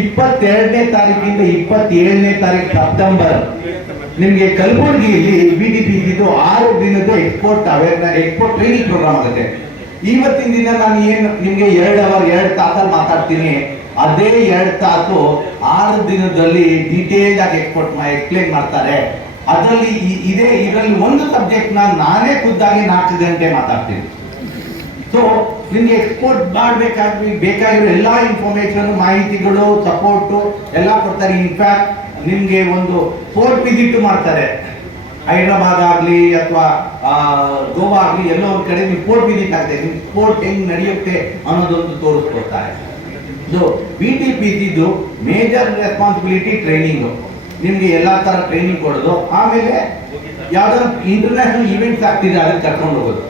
ಇಪ್ಪತ್ತೆರಡನೇ ತಾರೀಕಿಂದ ಇಪ್ಪತ್ತೇಳನೇ ತಾರೀಕು ಸೆಪ್ಟೆಂಬರ್. ನಿಮ್ಗೆ ಕಲಬುರಗಿಯಲ್ಲಿ ಬಿ ಡಿ ಪಿ ಇದ್ದು ಆರು ದಿನದ export awareness export training program ಆಗುತ್ತೆ. ಇವತ್ತಿನ ದಿನ ನಾನು ಏನು, ನಿಮ್ಗೆ ಎರಡು ಅವರ್ ಎರಡು ತಾಸಲ್ಲಿ ಮಾತಾಡ್ತೀನಿ. ಅದೇ ಎರಡು ತಾಸು ಆರು ದಿನದಲ್ಲಿ ಡೀಟೇಲ್ ಆಗಿ ಎಕ್ಸ್ಪೋರ್ಟ್ ಎಕ್ಸ್ಪ್ಲೇನ್ ಮಾಡ್ತಾರೆ. ಅದರಲ್ಲಿ ಇದೇ, ಇದರಲ್ಲಿ ಒಂದು ಸಬ್ಜೆಕ್ಟ್ ನಾನೇ ಖುದ್ದಾಗಿ ನಾಲ್ಕು ಗಂಟೆ ಮಾತಾಡ್ತೀನಿ. ಸೊ ನಿಮ್ಗೆ ಎಕ್ಸ್ಪೋರ್ಟ್ ಮಾಡಬೇಕಾದ್ರೆ ಬೇಕಾಗಿರೋ ಎಲ್ಲ ಇನ್ಫಾರ್ಮೇಶನ್ ಮಾಹಿತಿಗಳು ಸಪೋರ್ಟು ಎಲ್ಲ ಕೊಡ್ತಾರೆ. ಇನ್ಫ್ಯಾಕ್ಟ್ ನಿಮ್ಗೆ ಒಂದು ಫೋರ್ಟ್ ವಿಸಿಟ್ ಮಾಡ್ತಾರೆ. ಹೈದ್ರಾಬಾದ್ ಆಗಲಿ ಅಥವಾ ಗೋವಾ ಆಗಲಿ ಎಲ್ಲೋ ಒಂದ್ ಕಡೆ ನೀವು ಫೋರ್ಟ್ ವಿಸಿಟ್ ಆಗ್ತದೆ. ನಿಮ್ಮ ಸ್ಪೋರ್ಟ್ ಹೆಂಗೆ ನಡೆಯುತ್ತೆ ಅನ್ನೋದೊಂದು ತೋರಿಸ್ಕೊಡ್ತಾರೆ. ಇದು ಬಿ ಟಿ ಪಿ ಸಿದು ಮೇಜರ್ ರೆಸ್ಪಾನ್ಸಿಬಿಲಿಟಿ ಟ್ರೈನಿಂಗ್ ನಿಮಗೆ ಎಲ್ಲಾ ತರ ಟ್ರೈನಿಂಗ್ ಕೊಡೋದು. ಆಮೇಲೆ ಯಾವ್ದಾದ್ರು ಇಂಟರ್ನ್ಯಾಷನಲ್ ಇವೆಂಟ್ಸ್ ಆಗ್ತಿದೆ ಅದಕ್ಕೆ ಕರ್ಕೊಂಡು ಹೋಗೋದು.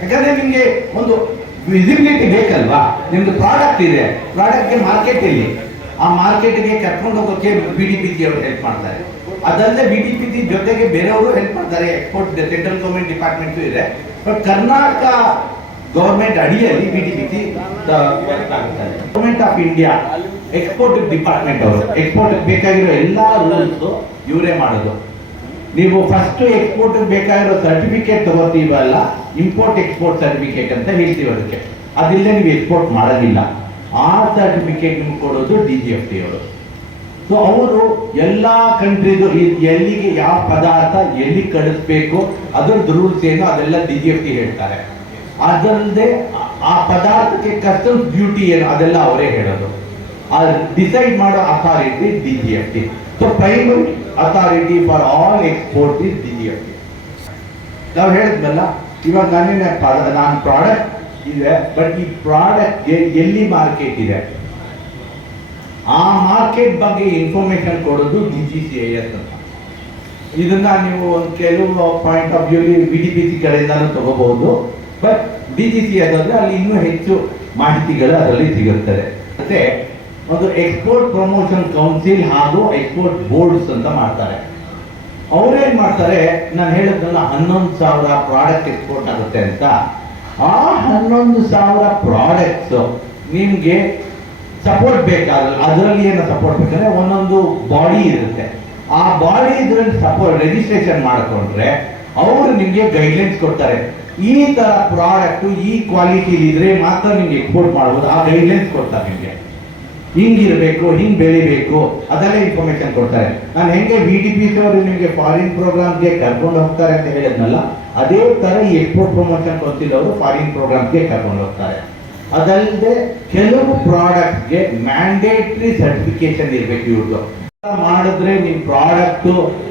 ಯಾಕಂದ್ರೆ ನಿಮಗೆ ಒಂದು ವಿಸಿಬಿಲಿಟಿ ಬೇಕಲ್ವಾ? ನಿಮ್ದು ಪ್ರಾಡಕ್ಟ್ ಇದೆ ಪ್ರಾಡಕ್ಟ್ಗೆ ಮಾರ್ಕೆಟ್ ಇಲ್ಲಿ ಆ ಮಾರ್ಕೆಟ್ಗೆ ಕರ್ಕೊಂಡು ಹೋಗೋಕೆ ಬಿ ಡಿ ಪಿ ಸಿ ಅವರು ಹೆಲ್ಪ್ ಮಾಡ್ತಾರೆ. ಅದಲ್ಲದೆ ಬಿ ಡಿ ಪಿ ಜಿ ಜೊತೆಗೆ ಬೇರೆಯವರು ಹೆಲ್ಪ್ ಮಾಡ್ತಾರೆ ಎಕ್ಸ್ಪೋರ್ಟ್ ಸೆಂಟ್ರಲ್ ಗೌರ್ಮೆಂಟ್ ಡಿಪಾರ್ಟ್ಮೆಂಟ್ ಇದೆ. ಬಟ್ ಕರ್ನಾಟಕ ಗೌರ್ಮೆಂಟ್ ಅಡಿಯಲ್ಲಿ B D P G government of India export department ಅವರು. ಎಕ್ಸ್ಪೋರ್ಟ್ ಬೇಕಾಗಿರೋ ಎಲ್ಲ ರೂಲ್ಸ್ ಇವರೇ ಮಾಡೋದು. ನೀವು ಫಸ್ಟ್ ಎಕ್ಸ್ಪೋರ್ಟ್ ಬೇಕಾಗಿರೋ ಸರ್ಟಿಫಿಕೇಟ್ ತಗೋತೀವಲ್ಲ ಇಂಪೋರ್ಟ್ ಎಕ್ಸ್ಪೋರ್ಟ್ ಸರ್ಟಿಫಿಕೇಟ್ ಅಂತ ಹೇಳ್ತೀವಿ ಅದಕ್ಕೆ. ಅದಿಲ್ಲದೆ ನೀವು ಎಕ್ಸ್ಪೋರ್ಟ್ ಮಾಡೋದಿಲ್ಲ. ಆ ಸರ್ಟಿಫಿಕೇಟ್ ನಿಮ್ಗೆ ಕೊಡೋದು ಡಿ ಜಿ ಎಫ್ ಟಿ ಅವರು. ಸೊ ಅವರು ಎಲ್ಲ ಕಂಟ್ರಿದು ಎಲ್ಲಿಗೆ ಯಾವ ಪದಾರ್ಥ ಎಲ್ಲಿ ಕಳಿಸ್ಬೇಕು, ಅದ್ರದ್ದು ರೂಲ್ಸ್ ಏನು, ಅದೆಲ್ಲ ಡಿ ಜಿ ಎಫ್ ಟಿ ಹೇಳ್ತಾರೆ. ಅದಲ್ಲದೆ ಆ ಪದಾರ್ಥಕ್ಕೆ ಕಸ್ಟಮ್ಸ್ ಡ್ಯೂಟಿ ಏನು, ಅದೆಲ್ಲ ಅವರೇ ಹೇಳೋದು. ಡಿಸೈಡ್ ಮಾಡೋ authority D G F T so primary authority for all export is D G F T ನಾವು ಹೇಳಿದ್ನಲ್ಲ ಇವಾಗ ನಾನೇನೆ ನಾನು ಪ್ರಾಡಕ್ಟ್ ಇದೆ ಬಟ್ ಈ ಪ್ರಾಡಕ್ಟ್ ಎಲ್ಲಿ ಮಾರ್ಕೆಟ್ ಇದೆ? ಆ ಮಾರ್ಕೆಟ್ ಬಗ್ಗೆ ಇನ್ಫಾರ್ಮೇಶನ್ ಕೊಡೋದು D G C I S ಅಂತ. ಇದನ್ನ ನೀವು ಕೆಲವು point of view B D P C ಕಡೆಯಿಂದಾನು ತಗೋಬಹುದು ಬಟ್ ಡಿ ಜಿ ಸಿ ಅದಾದ್ರೆ ಅಲ್ಲಿ ಇನ್ನೂ ಹೆಚ್ಚು ಮಾಹಿತಿಗಳು ಅದರಲ್ಲಿ ಸಿಗುತ್ತದೆ ಮತ್ತೆ ಒಂದು ಎಕ್ಸ್ಪೋರ್ಟ್ ಪ್ರಮೋಷನ್ ಕೌನ್ಸಿಲ್ ಹಾಗೂ ಎಕ್ಸ್ಪೋರ್ಟ್ ಬೋರ್ಡ್ಸ್ ಅಂತ ಮಾಡ್ತಾರೆ. ಅವ್ರೇನ್ ಮಾಡ್ತಾರೆ? ನಾನು ಹೇಳಿದ್ನಲ್ಲ ಹನ್ನೊಂದು ಸಾವಿರ ಪ್ರಾಡಕ್ಟ್ ಎಕ್ಸ್ಪೋರ್ಟ್ ಆಗುತ್ತೆ ಅಂತ. ಆ ಹನ್ನೊಂದು ಸಾವಿರ ಪ್ರಾಡಕ್ಟ್ಸ್ ನಿಮಗೆ ಸಪೋರ್ಟ್ ಬೇಕಾಗಲ್ಲ ಅದರಲ್ಲಿ ಏನು ಸಪೋರ್ಟ್ ಬೇಕಂದ್ರೆ ಒಂದೊಂದು ಬಾಡಿ ಇರುತ್ತೆ. ಆ ಬಾಡಿ ಇದ್ರಲ್ಲಿ ಸಪೋರ್ಟ್ ರಿಜಿಸ್ಟ್ರೇಷನ್ ಮಾಡಿಕೊಂಡ್ರೆ ಅವರು ನಿಮಗೆ ಗೈಡ್ಲೈನ್ಸ್ ಕೊಡ್ತಾರೆ. ಈ ತರ ಪ್ರಾಡಕ್ಟ್ ಈ ಕ್ವಾಲಿಟಿ ಇದ್ರೆ ಮಾತ್ರ ನಿಮ್ಗೆ ಎಕ್ಸ್ಪೋರ್ಟ್ ಮಾಡ್ಬೋದು. ಆ ಗೈಡ್ಲೈನ್ಸ್ ಕೊಡ್ತಾರೆ ನಿಮ್ಗೆ. ಹಿಂಗಿರ್ಬೇಕು, ಹಿಂಗೆ ಬೆಳಿಬೇಕು, ಅದೆಲ್ಲ ಇನ್ಫಾರ್ಮೇಶನ್ ಕೊಡ್ತಾರೆ. ನಾನು ಹೆಂಗೆ ಬಿ ಡಿ ಪಿ ಅವರು ನಿಮಗೆ ಫಾರಿನ್ ಪ್ರೋಗ್ರಾಮ್ಗೆ ಕರ್ಕೊಂಡು ಹೋಗ್ತಾರೆ ಅಂತ ಹೇಳಿದ್ನಲ್ಲ, ಅದೇ ತರ ಈ ಎಕ್ಸ್ಪೋರ್ಟ್ ಪ್ರಮೋಷನ್ ಕೊಡ್ತಿದ್ದವರು ಫಾರಿನ್ ಪ್ರೋಗ್ರಾಮ್ಗೆ ಕರ್ಕೊಂಡು ಹೋಗ್ತಾರೆ. ಅದಲ್ಲದೆ ಕೆಲವು ಪ್ರಾಡಕ್ಟ್ಗೆ ಮ್ಯಾಂಡೇಟ್ರಿ ಸರ್ಟಿಫಿಕೇಶನ್ ಇರಬೇಕು ಇವ್ರದ್ದು ಮಾಡಿದ್ರೆ ನಿಮ್ ಪ್ರಾಡಕ್ಟ್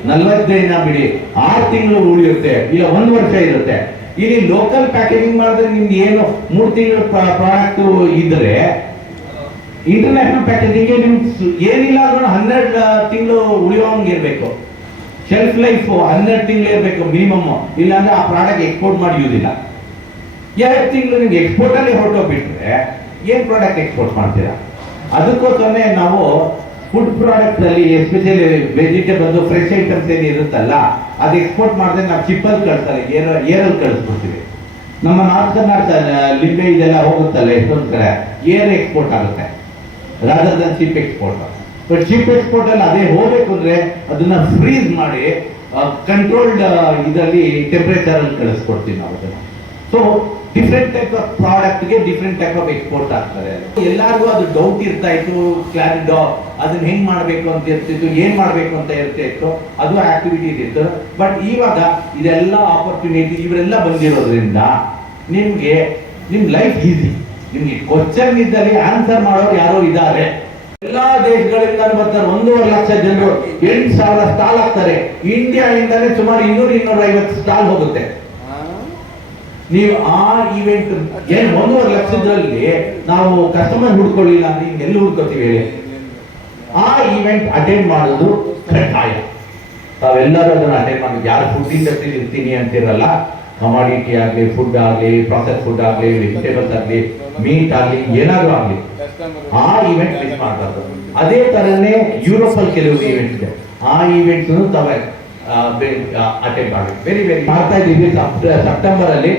ನಲ್ವತ್ತೈದಿನ ಬಿಡಿ, ಆರು ತಿಂಗಳು ಉಳಿಯುತ್ತೆ, ಇಲ್ಲ ಒಂದು ವರ್ಷ ಇರುತ್ತೆ. ಇಲ್ಲಿ ಲೋಕಲ್ ಪ್ಯಾಕೇಜಿಂಗ್ ಮಾಡಿದ್ರೆ ನಿಮ್ಗೆ ಏನು ಮೂರು ತಿಂಗಳು ಪ್ರಾಡಕ್ಟ್ ಇದ್ರೆ ಇಂಟರ್ನ್ಯಾಷನಲ್ ಪ್ಯಾಕೇಜಿಗೆ ನಿಮ್ ಏನಿಲ್ಲ ಅಂದ್ರೆ ಹನ್ನೆರಡು ತಿಂಗಳು ಉಳಿಯೋಂಗೆ ಇರಬೇಕು. ಶೆಲ್ಫ್ ಲೈಫ್ ಹನ್ನೆರಡು ತಿಂಗಳು ಇರಬೇಕು ಮಿನಿಮಮ್ ಇಲ್ಲಾಂದ್ರೆ ಆ ಪ್ರಾಡಕ್ಟ್ ಎಕ್ಸ್ಪೋರ್ಟ್ ಮಾಡಿಯೋದಿಲ್ಲ ಎರಡು ತಿಂಗಳು ನಿಮ್ಗೆ ಎಕ್ಸ್ಪೋರ್ಟ್ ಅಲ್ಲಿ ಹೊರಟೋಗ್ಬಿಟ್ರೆ ಏನ್ ಪ್ರಾಡಕ್ಟ್ ಎಕ್ಸ್ಪೋರ್ಟ್ ಮಾಡ್ತೀರಾ? ಅದಕ್ಕೋಸ್ಕರ ನಾವು ಫುಡ್ ಪ್ರಾಡಕ್ಟ್ ಅಲ್ಲಿ ಎಸ್ಪೆಷಲಿ ವೆಜಿಟೇಬಲ್ ಫ್ರೆಶ್ ಐಟಮ್ಸ್ ಏನು ಇರುತ್ತಲ್ಲ, ಅದು ಎಕ್ಸ್ಪೋರ್ಟ್ ಮಾಡಿದ್ರೆ ನಾವು ಚಿಪ್ಪಲ್ಲಿ ಕಳಿಸ್ತಾರೆ ಏರ್, ಏರಲ್ಲಿ ಕಳಿಸ್ಬಿಡ್ತೀವಿ. ನಮ್ಮ ನಾರ್ತ್ ಕರ್ನಾಟಕ ಲಿಂಬೆ ಇದೆಲ್ಲ ಹೋಗುತ್ತಲ್ಲ ಎಷ್ಟೊಂದು ಕಡೆ, ಏರ್ ಎಕ್ಸ್ಪೋರ್ಟ್ ಆಗುತ್ತೆ. Rather than cheap export but cheap export ಅಲ್ಲಿ ಅದೇ ಹೋಗ್ಬೇಕು ಅಂದ್ರೆ ಅದನ್ನ ಫ್ರೀಸ್ ಮಾಡಿ ಕಂಟ್ರೋಲ್ಡ್ ಇದರಲ್ಲಿ ಟೆಂಪರೇಚರ್ ಅಲ್ಲಿ ಕಳಿಸ್ಕೊಡ್ತೀವಿ ನಾವು ಅದನ್ನ. ಸೊ ಡಿಫ್ರೆಂಟ್ ಟೈಪ್ ಆಫ್ ಪ್ರಾಡಕ್ಟ್ಗೆ ಡಿಫ್ರೆಂಟ್ ಟೈಪ್ ಆಫ್ ಎಕ್ಸ್ಪೋರ್ಟ್ ಆಗ್ತಾರೆ ಎಲ್ಲರಿಗೂ ಅದು ಡೌಟ್ ಇರ್ತಾ ಇತ್ತು ಕ್ಲಾರಿಡ್ ಅದನ್ನ ಹೆಂಗ್ ಮಾಡ್ಬೇಕು ಅಂತ ಇರ್ತಿತ್ತು, ಏನ್ ಮಾಡ್ಬೇಕು ಅಂತ ಇರ್ತಾ ಇತ್ತು ಅದು ಆಕ್ಟಿವಿಟಿ ಇತ್ತು ಬಟ್ ಇವಾಗ ಇದೆಲ್ಲ ಆಪರ್ಚುನಿಟಿ ಇವರೆಲ್ಲ ಬಂದಿರೋದ್ರಿಂದ ನಿಮ್ಗೆ, ನಿಮ್ ಲೈಫ್ ಈಸಿ ನಿಮ್ಗೆ ಕ್ವಶನ್ ಆನ್ಸರ್ ಮಾಡೋರು ಯಾರೋ ಇದ್ದಾರೆ. ಎಲ್ಲಾ ದೇಶಗಳಿಂದ ಬರ್ತಾರೆ ಒಂದೂವರೆ ಲಕ್ಷ ಜನರು ಎಂಟು ಸಾವಿರ ಸ್ಟಾಲ್ ಆಗ್ತಾರೆ ಇಂಡಿಯಾ ಇಂದಾನೆ ಸುಮಾರು ಇನ್ನೂರ ಇನ್ನೂರ ಐವತ್ತು ಸ್ಟಾಲ್ ಹೋಗುತ್ತೆ. ನೀವು ಆ ಇವೆಂಟ್ ಏನ್ ಒಂದೂವರೆ ಲಕ್ಷದಲ್ಲಿ ನಾವು ಕಸ್ಟಮರ್ ಹುಡ್ಕೊಳ್ಳಿಲ್ಲ ಅಂದ್ರೆ ಎಲ್ಲಿ ಹುಡ್ಕೋತೀವಿ ಆ ಇವೆಂಟ್ ಅಟೆಂಡ್ ಮಾಡೋದು ಕಡ್ಡಾಯ. ತಾವೆಲ್ಲರೂ ಅದನ್ನ ಅಟೆಂಡ್ ಮಾಡಿ. ಯಾರು ಫುಡ್ ಇಂಡಸ್ಟ್ರಿ ಇರ್ತೀನಿ ಅಂತಿರಲ್ಲ? ಕಮಾಡಿಟಿ ಆಗಲಿ ಫುಡ್ ಆಗಲಿ ಪ್ರಾಸೆಸ್ ಫುಡ್ ಆಗಲಿ ವೆಜಿಟೇಬಲ್ಸ್ ಆಗಲಿ ಮೀಟ್ ಆಗಲಿ, ಏನಾದರೂ ಆಗಲಿ, ಆ ಇವೆಂಟ್ ಮಿಸ್ ಮಾಡಬಾರ್ದು. ಅದೇ ತರನೇ ಯುರೋಪ್ ಅಲ್ಲಿ ಕೆಲವು ಇವೆಂಟ್ ಇದೆ. ಆ ಇವೆಂಟ್ ತಾವೇ ಅಟೆಂಡ್ ಮಾಡಿ ವೆರಿ ವೆರಿ ಮಾಡ್ತಾ ಇದ್ದೀವಿ. ಸೆಪ್ಟೆಂಬರ್ ಅಲ್ಲಿ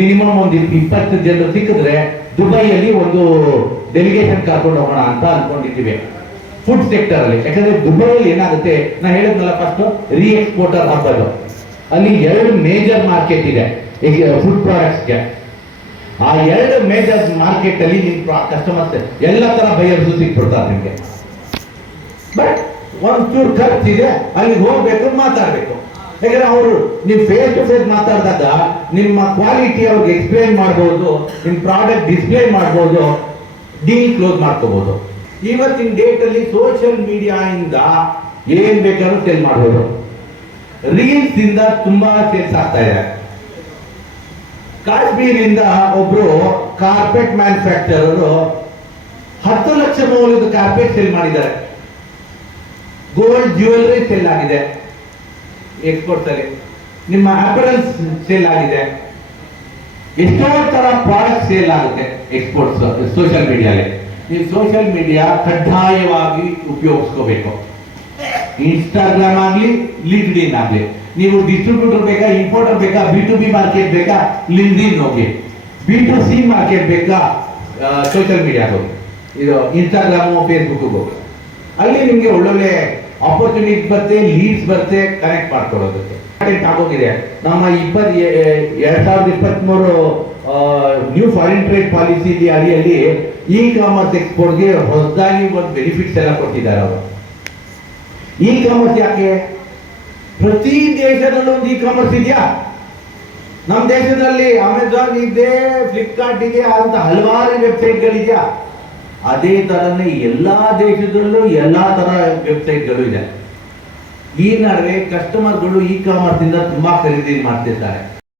ಮಿನಿಮಮ್ ಒಂದು ಇಪ್ಪತ್ತು ಜನರು ಸಿಕ್ಕಿದ್ರೆ ದುಬೈಯಲ್ಲಿ ಒಂದು ಡೆಲಿಗೇಷನ್ ಕರ್ಕೊಂಡು ಹೋಗೋಣ ಅಂತ ಅನ್ಕೊಂಡಿದ್ದೀವಿ. ಫುಡ್ ಸೆಕ್ಟರ್ ಅಲ್ಲಿ. ಯಾಕಂದ್ರೆ ದುಬೈಯಲ್ಲಿ ಏನಾಗುತ್ತೆ? ನಾ ಹೇಳಿದ್ನಲ್ಲ ಫಸ್ಟ್ ರೀ ಎಕ್ಸ್ಪೋರ್ಟರ್ ಹಬ್ಬದು ಅಲ್ಲಿ ಎರಡು ಮೇಜರ್ ಮಾರ್ಕೆಟ್ ಇದೆ. ಫುಡ್ ಪ್ರಾಡಕ್ಟ್ಸ್ಗೆ ಆ ಎರಡು ಮೇಜರ್ ಮಾರ್ಕೆಟ್ ಅಲ್ಲಿ ನಿಮ್ ಕಸ್ಟಮರ್ಸ್ ಎಲ್ಲ ತರ ಬೈಯರ್ಸು ಸಿಕ್ಬಿಡ್ತಾರೆ ನಿಮಗೆ. ಬಟ್ ಒಂಚೂರು ಖರ್ಚಿದೆ ಅಲ್ಲಿಗೆ ಹೋಗ್ಬೇಕು ಮಾತಾಡ್ಬೇಕು. ಯಾಕಂದ್ರೆ ಅವರು ನೀವು ಫೇಸ್ ಟು ಫೇಸ್ ಮಾತಾಡಿದಾಗ ನಿಮ್ಮ ಕ್ವಾಲಿಟಿ ಅವ್ರಿಗೆ ಎಕ್ಸ್ಪ್ಲೈನ್ ಮಾಡ್ಬೋದು ನಿಮ್ಮ ಪ್ರಾಡಕ್ಟ್ ಡಿಸ್ಪ್ಲೇ ಮಾಡ್ಬೋದು ಡೀಲ್ ಕ್ಲೋಸ್ ಮಾಡ್ಕೋಬಹುದು ಇವತ್ತಿನ ಡೇಟ್ ಅಲ್ಲಿ ಸೋಷಿಯಲ್ ಮೀಡಿಯಾ ಇಂದ ಏನ್ ಬೇಕಾದ್ರೂ ಸೇಲ್ ಮಾಡ್ಬೋದು. ರೀಲ್ಸ್ ಇಂದ ತುಂಬಾ ಸೇಲ್ಸ್ ಆಗ್ತಾ ಇದೆ. ಕಾಶ್ಮೀರಿಂದ ಒಬ್ರು ಕಾರ್ಪೆಟ್ ಮ್ಯಾನುಫ್ಯಾಕ್ಚರರು ಹತ್ತು ಲಕ್ಷ ಮೌಲ್ಯದ ಕಾರ್ಪೆಟ್ ಸೇಲ್ ಮಾಡಿದ್ದಾರೆ. ಗೋಲ್ಡ್ ಜ್ಯುವೆಲರಿ ಸೇಲ್ ಆಗಿದೆ. ಎಕ್ಸ್ಪೋರ್ಟ್ಸ್ ಅಲ್ಲಿ. ನಿಮ್ಮ ಅಪರಲ್ಸ್ ಸೇಲ್ ಆಗಿದೆ. ಎಷ್ಟೋ ತರ ಪ್ರಾಡಕ್ಟ್ ಸೇಲ್ ಆಗುತ್ತೆ ಎಕ್ಸ್ಪೋರ್ಟ್ಸ್ ಸೋಷಿಯಲ್ ಮೀಡಿಯಾಲಿ ನೀವು ಸೋಷಿಯಲ್ ಮೀಡಿಯಾ ಕಡ್ಡಾಯವಾಗಿ ಉಪಯೋಗಿಸ್ಕೋಬೇಕು. ಇನ್ಸ್ಟಾಗ್ರಾಮ್ ಆಗಲಿ ಲಿಂಕ್ಡ್ ಆಗ್ಲಿ. ನೀವು ಡಿಸ್ಟ್ರಿಬ್ಯೂಟರ್ ಬೇಕಾ ಇಂಪೋರ್ಟರ್ ಬೇಕಾ ಬಿ ಟು ಬಿ ಮಾರ್ಕೆಟ್ ಬೇಕಾ ಲಿಂಕ್ಡ್ ಹೋಗಿ. ಬಿ ಟು ಸಿ ಮಾರ್ಕೆಟ್ ಬೇಕಾ ಸೋಷಿಯಲ್ ಮೀಡಿಯಾ ಹೋಗಿ. ಇದು ಇನ್ಸ್ಟಾಗ್ರಾಮು ಫೇಸ್ಬುಕ್ ಹೋಗಿ. ಅಲ್ಲಿ ನಿಮಗೆ ಒಳ್ಳೊಳ್ಳೆ ಆಪರ್ಚುನಿಟಿ ಬರುತ್ತೆ ಲೀಡ್ಸ್ ಬರುತ್ತೆ ಕನೆಕ್ಟ್ ಮಾಡ್ಕೊಳ್ಳೋದಕ್ಕೆ ಆಗೋಗಿದೆ. ನಮ್ಮ ಇಪ್ಪತ್ ಎರಡ್ ಸಾವಿರದ ಇಪ್ಪತ್ತ್ ಮೂರು ನ್ಯೂ ಫಾರಿನ್ ಟ್ರೇಡ್ ಪಾಲಿಸಿ ಅಡಿಯಲ್ಲಿ ಇ ಕಾಮರ್ಸ್ ಎಕ್ಸ್ಪೋರ್ಟ್ಗೆ ಹೊಸದಾಗಿ ಒಂದು ಬೆನಿಫಿಟ್ಸ್ ಎಲ್ಲ ಕೊಟ್ಟಿದ್ದಾರೆ ಅವರು. ಇ ಕಾಮರ್ಸ್ ಯಾಕೆ? ಪ್ರತಿ ದೇಶದಲ್ಲೂ ಒಂದು ಇ ಕಾಮರ್ಸ್ ಇದೆಯಾ? ನಮ್ಮ ದೇಶದಲ್ಲಿ ಅಮೆಝಾನ್ ಇದೆ ಫ್ಲಿಪ್ಕಾರ್ಟ್ ಇದೆ ಅಂತ ಹಲವಾರು ವೆಬ್ಸೈಟ್ಗಳಿದೆಯಾ ಅದೇ ತರನೇ ಎಲ್ಲಾ ದೇಶದಲ್ಲೂ ಎಲ್ಲಾ ತರ ವೆಬ್ಸೈಟ್ಗಳು ಇದೆ. ಈ ನಡುವೆ ಕಸ್ಟಮರ್ಗಳು ಇ ಕಾಮರ್ಸ್ ಇಂದ ತುಂಬಾ ಖರೀದಿ ಮಾಡ್ತಿರ್ತಾರೆ.